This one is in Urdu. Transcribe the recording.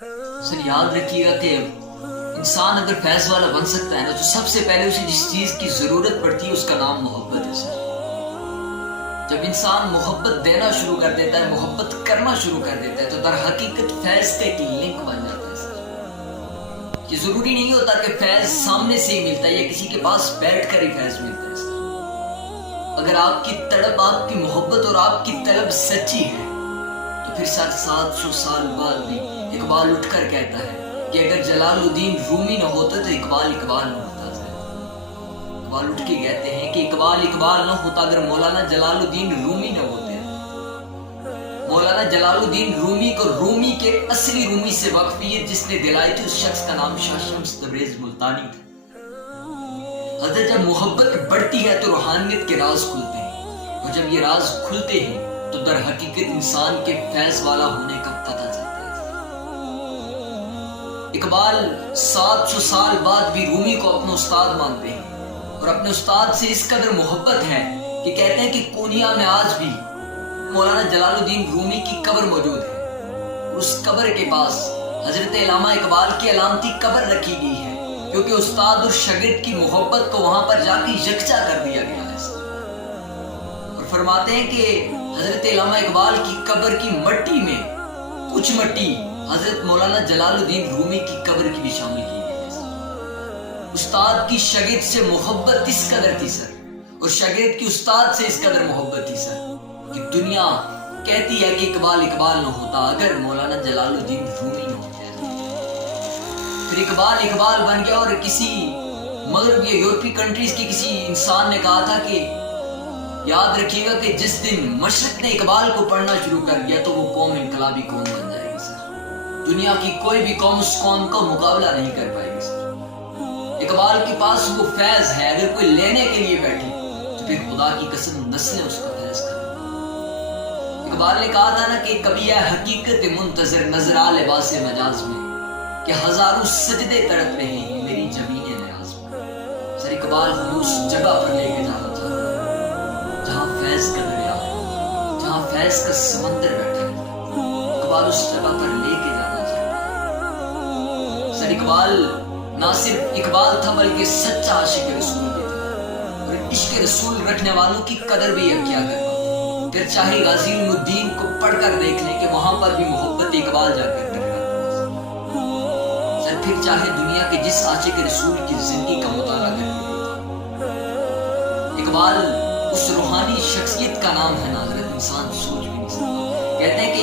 سر یاد رکھیے گا کہ انسان اگر فیض والا بن سکتا ہے نا تو سب سے پہلے اسے جس چیز کی ضرورت پڑتی ہے اس کا نام محبت ہے سر. جب انسان محبت دینا شروع کر دیتا ہے، محبت کرنا شروع کر دیتا ہے تو در حقیقت فیض کا ایک لنک بن جاتا ہے سر. یہ ضروری نہیں ہوتا کہ فیض سامنے سے ہی ملتا ہے یا کسی کے پاس بیٹھ کر ہی فیض ملتا ہے سر. اگر آپ کی تڑپ، آپ کی محبت اور آپ کی طلب سچی ہے تو پھر 700 سال بعد بھی اقبال اٹھ کر کہتا ہے کہ اگر جلال الدین رومی نہ ہوتا تو اقبال نہ ہوتا. اقبال اٹھ کے کہتے ہیں کہ اقبال نہ ہوتا اگر مولانا جلال الدین رومی نہ ہوتے. مولانا جلال الدین رومی کو رومی کے اصلی رومی سے واقفیت جس نے دلائی تھی اس شخص کا نام شاہ شمس تبریز ملتانی تھا. حضرت جب محبت بڑھتی ہے تو روحانیت کے راز کھلتے ہیں، اور جب یہ راز کھلتے ہیں تو در حقیقت انسان کے فیض والا ہونے کا پتہ چلتا ہے. اقبال 700 سال بعد بھی رومی کو اپنا استاد مانتے ہیں اور اپنے استاد سے اس قدر محبت ہے کہ کہتے ہیں کہ کونیا میں آج بھی مولانا جلال الدین رومی کی قبر موجود ہے. اس قبر کے پاس حضرت علامہ اقبال کی علامتی قبر رکھی گئی ہے کیونکہ استاد اور شاگرد کی محبت کو وہاں پر جا کے یکجا کر دیا گیا ہے. اور فرماتے ہیں کہ حضرت علامہ اقبال کی قبر کی مٹی میں کچھ مٹی حضرت مولانا جلال الدین رومی کی قبر کی بھی شامل کی گئی ہے. استاد کی شاگرد سے محبت اس قدر تھی سر، اور شاگرد کی استاد سے اس قدر محبت تھی سر کہ دنیا کہتی ہے کہ اقبال نہ ہوتا اگر مولانا جلال الدین رومی نہ ہوتا. پھر اقبال بن گیا، اور کسی مغرب یا یورپی کنٹریز کی کسی انسان نے کہا تھا کہ یاد رکھیے گا کہ جس دن مشرق نے اقبال کو پڑھنا شروع کر دیا تو وہ قوم انقلابی قوم بن جائے گی سر. دنیا کی کوئی بھی قوم اس قوم کا مقابلہ نہیں کر پائے گی سر. اقبال کے پاس وہ فیض ہے، اگر کوئی لینے کے لیے بیٹھے تو پھر خدا کی قسم نسلیں اس کا فیض کریں. اقبال نے کہا تھا نا کہ کبھی ہے حقیقت منتظر نظر آ لباس مجاز میں کہ ہزاروں سجدے تڑپ رہے ہیں میری جبین نیاز میں. سر اقبال ہمیں اس جگہ پر لے کے جانا چاہتا ہے جہاں فیض کا دریا ہے، جہاں فیض کا سمندر بیٹھا ہے. اقبال اس جگہ پر لے کے جانا چاہتا ہے. سر اقبال نہ صرف اقبال تھا بلکہ سچا عاشق رسول بھی تھا، اور عشق رسول رکھنے والوں کی قدر بھی کیا کرنا. پھر چاہے غازی الدین کو پڑھ کر دیکھ لیں کہ وہاں پر بھی محبت اقبال جا کر پھر چاہے دنیا کے جس عاشق رسول کی زندگی کا مطالعہ کریں. اقبال اس روحانی شخصیت کا نام ہے نا حضرت انسان سوچ بھی نہیں سکتا. کہتے ہیں کہ